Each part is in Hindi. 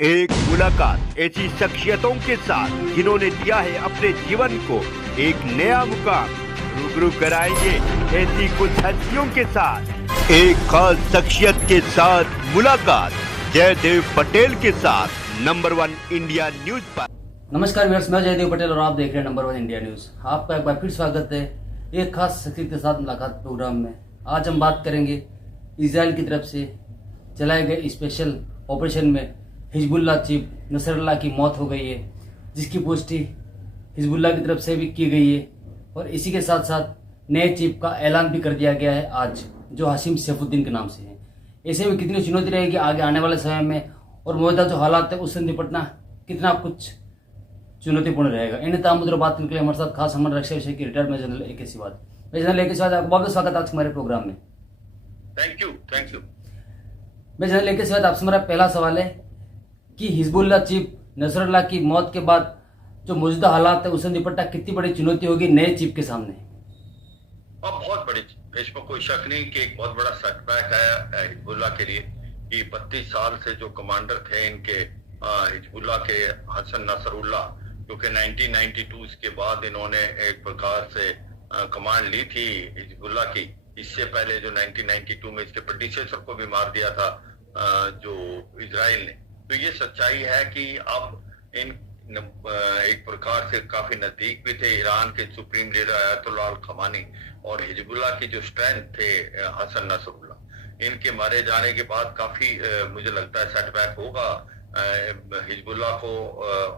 एक मुलाकात ऐसी शख्सियतों के साथ जिन्होंने दिया है अपने जीवन को एक नया मुकाम। रूबरू कराएंगे ऐसी कुछ हस्तियों के साथ एक खास शख्सियत के साथ मुलाकात जयदेव पटेल के साथ नंबर 1 इंडिया न्यूज पर। नमस्कार व्यूअर्स, मैं जयदेव पटेल और आप देख रहे हैं नंबर 1 इंडिया न्यूज। आपका एक बार फिर स्वागत है एक खास शख्सियत के साथ मुलाकात प्रोग्राम में। आज हम बात करेंगे इजराइल की तरफ से चलाए गए स्पेशल ऑपरेशन में हिजबुल्लाह चीफ नसरल्लाह की मौत हो गई है, जिसकी पुष्टि हिजबुल्लाह की तरफ से भी की गई है। और इसी के साथ साथ नए चीफ का ऐलान भी कर दिया गया है आज, जो हाशिम सैफुद्दीन के नाम से है। ऐसे में कितनी चुनौती रहेगी आगे आने वाले समय में, और मौजूदा जो हालात है उससे निपटना कितना कुछ चुनौतीपूर्ण रहेगा। इन तमाम मुद्दों बात करने के लिए हमारे साथ खास हमारे रक्षा विषय की retired major general AK Siwad. Major general AK Siwad, आपका बहुत स्वागत है आज हमारे प्रोग्राम में। Thank you. Major general AK Siwad, आपसे मेरा पहला सवाल है कि हिजबुल्लाह चीफ नसरल्लाह की मौत के बाद जो मौजूदा हालात है उससे निपटना कितनी बड़ी चुनौती होगी नए चीफ के सामने? अब बहुत बड़ी, इसमें कोई शक नहीं कि एक बहुत बड़ा सेटबैक है हिजबुल्लाह के लिए कि 32 साल से जो कमांडर थे इनके हिजबुल्लाह के हसन नसरुल्लाह, क्योंकि 1992 के बाद इन्होंने एक प्रकार से कमांड ली थी हिजबुल्लाह की। इससे पहले जो 1992 में इसके प्रेडिसेसर को भी मार दिया था जो इजराइल ने। तो ये सच्चाई है कि अब इन एक प्रकार से काफी नजदीक भी थे ईरान के सुप्रीम लीडर अयतुल्लाह खमानी, और हिजबुल्लाह की जो स्ट्रेंथ थे हसन नसरुल्लाह, इनके मारे जाने के बाद काफी मुझे लगता है सेटबैक होगा हिजबुल्लाह को,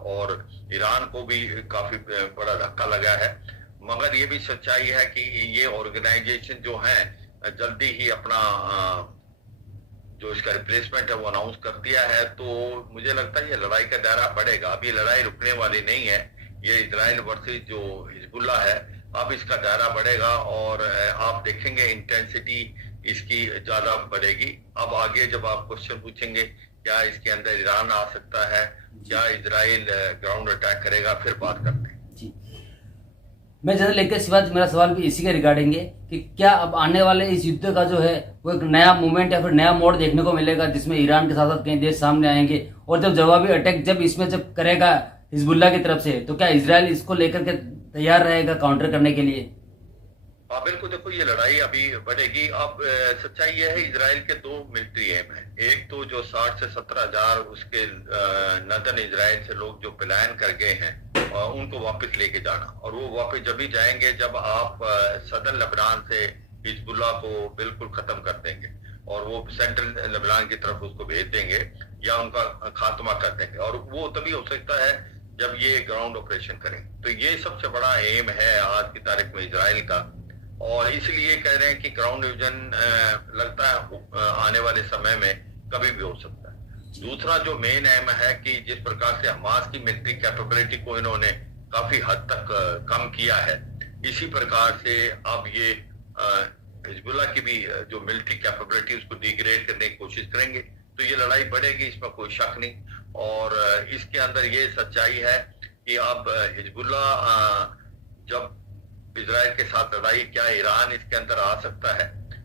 और ईरान को भी काफी बड़ा धक्का लगा है। मगर ये भी सच्चाई है कि ये ऑर्गेनाइजेशन जो है जल्दी ही अपना जो इसका रिप्लेसमेंट है वो अनाउंस कर दिया है। तो मुझे लगता है ये लड़ाई का दायरा बढ़ेगा। अब ये लड़ाई रुकने वाली नहीं है, ये इजराइल वर्सेस जो हिजबुल्लाह है, अब इसका दायरा बढ़ेगा और आप देखेंगे इंटेंसिटी इसकी ज्यादा बढ़ेगी। अब आगे जब आप क्वेश्चन पूछेंगे क्या इसके अंदर ईरान आ सकता है, क्या इजराइल ग्राउंड अटैक करेगा, फिर बात करते हैं। मैं जनरल AK सिवाज, मेरा सवाल भी इसी के रिगार्डिंग है कि क्या अब आने वाले इस युद्ध का जो है वो एक नया मूवमेंट या फिर नया मोड़ देखने को मिलेगा, जिसमें ईरान के साथ साथ कई देश सामने आएंगे, और जब जवाबी अटैक जब इसमें जब करेगा हिजबुल्लाह की तरफ से, तो क्या इजराइल इसको लेकर के तैयार रहेगा काउंटर करने के लिए? हाँ बिल्कुल, देखो ये लड़ाई अभी बढ़ेगी। अब सच्चाई ये है इजराइल के दो मिलिट्री एम है। एक तो जो 60 से 17 हजार उसके नदन इजराइल से लोग जो पलायन कर गए हैं उनको वापस लेके जाना, और वो वापस जब भी जाएंगे जब आप सदर लेबनान से हिजबुल्लाह को बिल्कुल खत्म कर देंगे और वो सेंट्रल लेबनान की तरफ उसको भेज देंगे या उनका खात्मा कर देंगे, और वो तभी हो सकता है जब ये ग्राउंड ऑपरेशन करें। तो ये सबसे बड़ा एम है आज की तारीख में इजराइल का, और इसलिए कह रहे हैं कि ग्राउंड डिवीजन लगता है आने वाले समय में कभी भी हो सकता है। दूसरा जो मेन एम है कि जिस प्रकार से हमास की मिलिट्री कैपेबिलिटी को इन्होंने काफी हद तक कम किया है, इसी प्रकार से अब ये हिजबुल्लाह की भी जो मिलिट्री कैपेबिलिटी उसको डिग्रेड करने की कोशिश करेंगे। तो ये लड़ाई बढ़ेगी, इसमें कोई शक नहीं। और इसके अंदर ये सच्चाई है कि अब हिजबुल्लाह जब इजराइल के साथ लड़ाई, क्या ईरान इसके अंदर आ सकता है?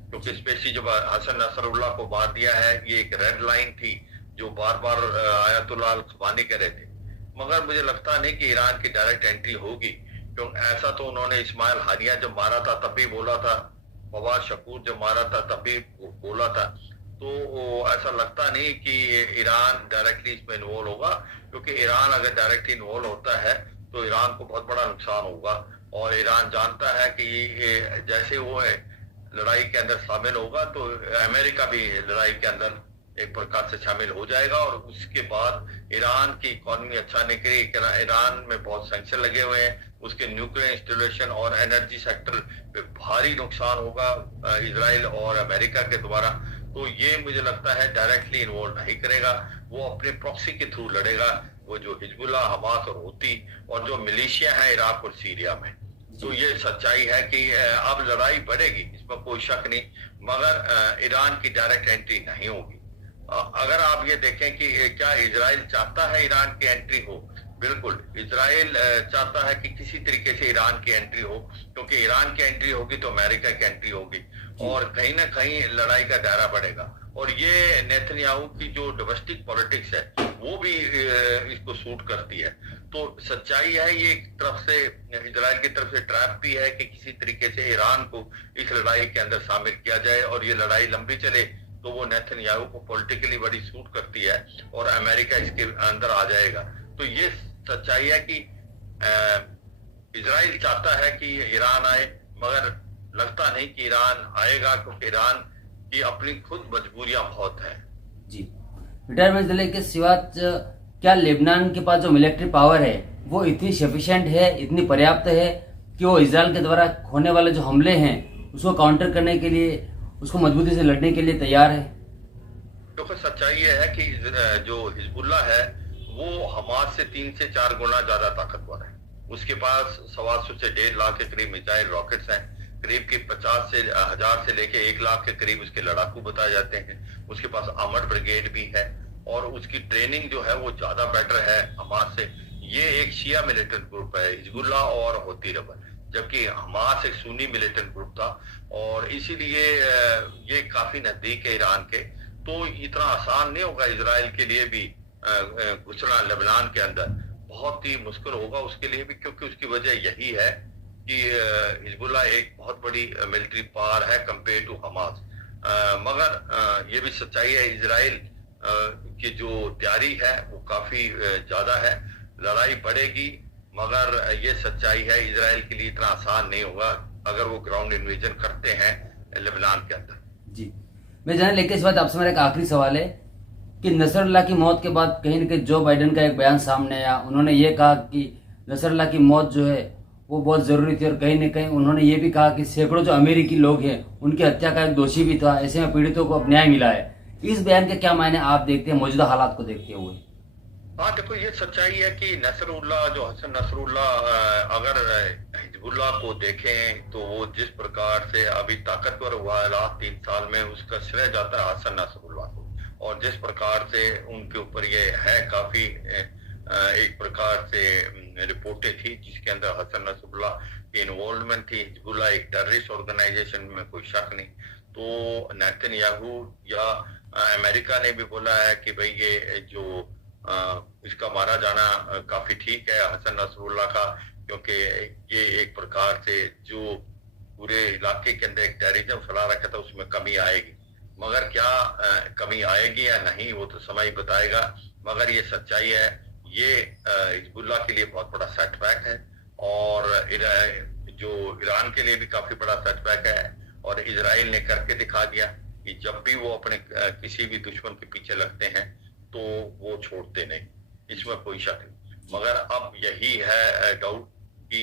क्योंकि स्पेशली जब हसन नसरुल्लाह को मार दिया है, ये एक रेड लाइन थी जो बार बार अयतुल्लाह खमानी कह रहे थे। मगर मुझे लगता नहीं कि ईरान की डायरेक्ट एंट्री होगी, क्योंकि ऐसा तो उन्होंने इस्माइल हानिया जब मारा था तब भी बोला था, फवाद शकूर जब मारा था तब भी बोला था। तो ऐसा लगता नहीं कि ईरान डायरेक्टली इसमें इन्वॉल्व होगा, क्योंकि ईरान अगर डायरेक्टली इन्वॉल्व होता है तो ईरान को बहुत बड़ा नुकसान होगा, और ईरान जानता है कि जैसे वो लड़ाई के अंदर शामिल होगा तो अमेरिका भी लड़ाई के अंदर एक प्रकार से शामिल हो जाएगा, और उसके बाद ईरान की इकोनॉमी अच्छा नहीं करेगी। ईरान में बहुत सैंक्शन लगे हुए हैं, उसके न्यूक्लियर इंस्टॉलेशन और एनर्जी सेक्टर पे भारी नुकसान होगा इजराइल और अमेरिका के द्वारा। तो ये मुझे लगता है डायरेक्टली इन्वॉल्व नहीं करेगा, वो अपने प्रॉक्सी के थ्रू लड़ेगा, वो जो हिजबुल्लाह, हमास और हूती और जो मिलिशिया है इराक और सीरिया में। तो ये सच्चाई है कि अब लड़ाई बढ़ेगी, इसमें कोई शक नहीं, मगर ईरान की डायरेक्ट एंट्री नहीं होगी। अगर आप ये देखें कि क्या इजराइल चाहता है ईरान की एंट्री हो, बिल्कुल इजराइल चाहता है कि किसी तरीके से ईरान की एंट्री हो, क्योंकि ईरान की एंट्री होगी तो अमेरिका की एंट्री होगी, और कहीं ना कहीं लड़ाई का दायरा बढ़ेगा। और ये नेतन्याहू की जो डोमेस्टिक पॉलिटिक्स है वो भी इसको सूट करती है। तो सच्चाई है ये एक तरफ से इजराइल की तरफ से ट्रैप भी है कि किसी तरीके से ईरान को इस लड़ाई के अंदर शामिल किया जाए और ये लड़ाई लंबी चले तो वो नेतन्याहू को पॉलिटिकली बड़ी सूट करती है और अमेरिका इसके अंदर आ जाएगा। तो ये सच्चाई है कि इजराइल चाहता है कि ईरान आए, मगर लगता नहीं कि ईरान आएगा, क्योंकि ईरान की अपनी खुद मजबूरियां बहुत हैं। जी, रिटायरमेंट दिले के सिवा क्या लेबनान के पास जो मिलिट्री पावर है वो इतनी सफिशिएंट है, इतनी पर्याप्त है कि वो इजराइल के द्वारा होने वाले जो हमले हैं उसको काउंटर करने के लिए, उसको मजबूती से लड़ने के लिए तैयार है? तो सच्चाई ये है कि जो हिजबुल्लाह है वो हमास से 3 से 4 गुना ज्यादा ताकतवर है। उसके पास 125 से 1.5 लाख के करीब मिसाइल रॉकेट्स हैं, करीब के 50 से 1000 से लेके 1 लाख के करीब उसके लड़ाकू बताए जाते हैं। उसके पास आर्मर्ड ब्रिगेड भी है और उसकी ट्रेनिंग जो है वो ज्यादा बेटर है हमास से। ये एक शिया मिलिटेंट ग्रुप है हिजबुल्लाह और होती रबल, जबकि हमास एक सुन्नी मिलिटेंट ग्रुप था और इसीलिए ये काफी नजदीक है ईरान के। तो इतना आसान नहीं होगा इजराइल के लिए भी घुसना लेबनान के अंदर, बहुत ही मुश्किल होगा उसके लिए भी, क्योंकि उसकी वजह यही है कि हिजबुल्लाह एक बहुत बड़ी मिलिट्री पावर है कंपेयर टू हमास। मगर ये भी सच्चाई है इजराइल की जो तैयारी है वो काफी ज्यादा है। लड़ाई बढ़ेगी, मगर ये सच्चाई है इजराइल के लिए इतना आसान नहीं होगा अगर वो ग्राउंड इन्वेजन करते हैं लेबनान के अंदर। जी, मैं जाने लेके इस बात आपसे मेरा एक आखिरी सवाल है कि नसरुल्लाह की मौत के बाद कहीं न कहीं जो बाइडेन का एक बयान सामने आया, उन्होंने ये कहा कि नसरुल्लाह की मौत जो है वो बहुत जरूरी थी और कहीं न कहीं उन्होंने ये भी कहा कि सैकड़ों जो अमेरिकी लोग हैं उनकी हत्या का एक दोषी भी था, ऐसे में पीड़ितों को अब न्याय मिला है। इस बयान के क्या मायने आप देखते हैं मौजूदा हालात को देखते हुए? हाँ देखो, ये सच्चाई है कि नसरुल्लाह जो हसन नसरुल्लाह अगर हिजबुल्लाह को देखें तो वो जिस प्रकार से अभी ताकतवर हुआ है लास्ट 3 साल में, उसका श्रेय जाता है हसन नसरुल्लाह को। और जिस प्रकार से उनके ऊपर ये है काफी एक प्रकार से रिपोर्टें थी जिसके अंदर हसन नसरुल्लाह की इन्वॉल्वमेंट थी। हिजबुल्लाह एक टेररिस्ट ऑर्गेनाइजेशन में कोई शक नहीं। तो नेतन्याहू या अमेरिका ने भी बोला है कि भाई ये जो इसका मारा जाना काफी ठीक है हसन नसरुल्लाह का, क्योंकि ये एक प्रकार से जो पूरे इलाके के अंदर एक टेररिज्म फैला रखा था उसमें कमी आएगी। मगर क्या कमी आएगी या नहीं वो तो समय बताएगा। मगर ये सच्चाई है, ये हिजबुल्लाह के लिए बहुत बड़ा सेटबैक है और जो ईरान के लिए भी काफी बड़ा सेटबैक है। और इजराइल ने करके दिखा दिया कि जब भी वो अपने किसी भी दुश्मन के पीछे लगते हैं तो वो छोड़ते नहीं, इसमें कोई शक नहीं। मगर अब यही है डाउट कि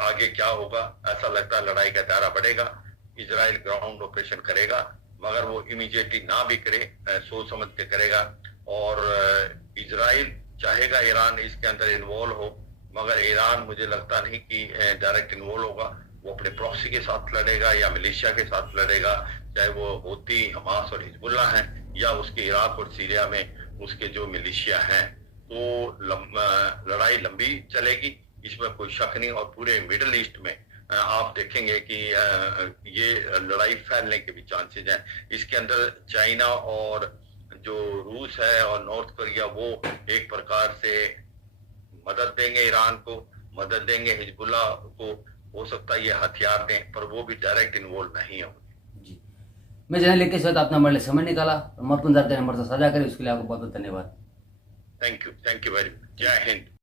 आगे क्या होगा। ऐसा लगता है लड़ाई का दायरा बढ़ेगा, इजराइल ग्राउंड ऑपरेशन करेगा, मगर वो इमीडिएटली ना भी करे, सोच समझ के करेगा। और इजराइल चाहेगा ईरान इसके अंदर इन्वॉल्व हो, मगर ईरान मुझे लगता नहीं कि डायरेक्ट इन्वॉल्व होगा। वो अपने प्रॉक्सी के साथ लड़ेगा या मलेशिया के साथ लड़ेगा, चाहे वो होती हमास और हिजबुल्लाह हैं या उसके इराक और सीरिया में उसके जो मिलिशिया हैं। तो लड़ाई लंबी चलेगी, इसमें कोई शक नहीं। और पूरे मिडिल ईस्ट में आप देखेंगे कि ये लड़ाई फैलने के भी चांसेस हैं। इसके अंदर चाइना और जो रूस है और नॉर्थ कोरिया वो एक प्रकार से मदद देंगे ईरान को, मदद देंगे हिजबुल्लाह को। हो सकता है ये हथियार दें, पर वो भी डायरेक्ट इन्वॉल्व नहीं होंगे। जी, मैं जाने लेके इस वक्त अपना हमारे लिए समय निकाला और महत्वपूर्ण जानकारी नंबर से साझा करें, उसके लिए आपको बहुत बहुत धन्यवाद। Thank you very much. जय हिंद।